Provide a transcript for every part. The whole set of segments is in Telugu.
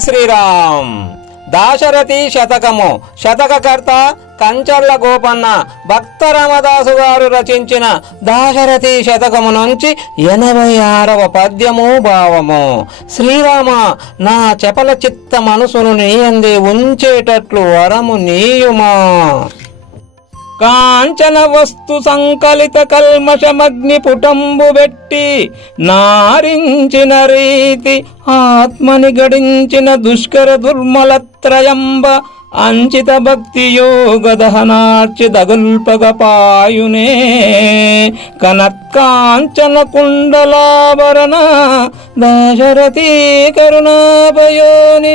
శ్రీరామ్. దాశరథి శతకము. శతకకర్త కంచర్ల గోపన్న. భక్త రామదాసు గారు రచించిన దాశరథి శతకము నుంచి 86వ పద్యము భావము. శ్రీరామ, నా చపల చిత్త మనసును నీయందే ఉంచేటట్లు వరము నీయుమా. కాంచన వస్తు సంకలిత కల్మషమగ్ని పుటంబు పెట్టి నారించిన రీతి ఆత్మని గడించిన దుష్కర దుర్మలత్రయంబ అంచిత భక్తి యోగ దహనార్చి దగుల్పగ పాయునే కనత్కాంచన కుండలాభరణ దాశరథి కరుణాభయోని.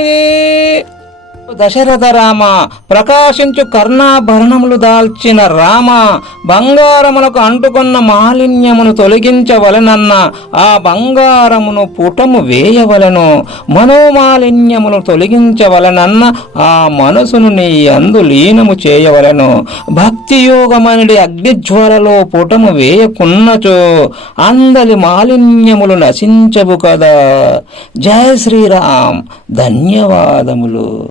దశరథ రామ, ప్రకాశించు కర్ణాభరణములు దాల్చిన రామ, బంగారములకు అంటుకున్న మాలిన్యమును తొలగించవలెనన్న ఆ బంగారమును పుటము వేయవలెను. మనోమాలిన్యమును తొలగించవలెనన్న ఆ మనసును నీ యందు లీనము చేయవలెను. భక్తియోగమనుడి అగ్నిజ్వాలలో పుటము వేయకున్నచో అందలి మాలిన్యములు నశించవు కదా. జయ శ్రీరామ్. ధన్యవాదములు.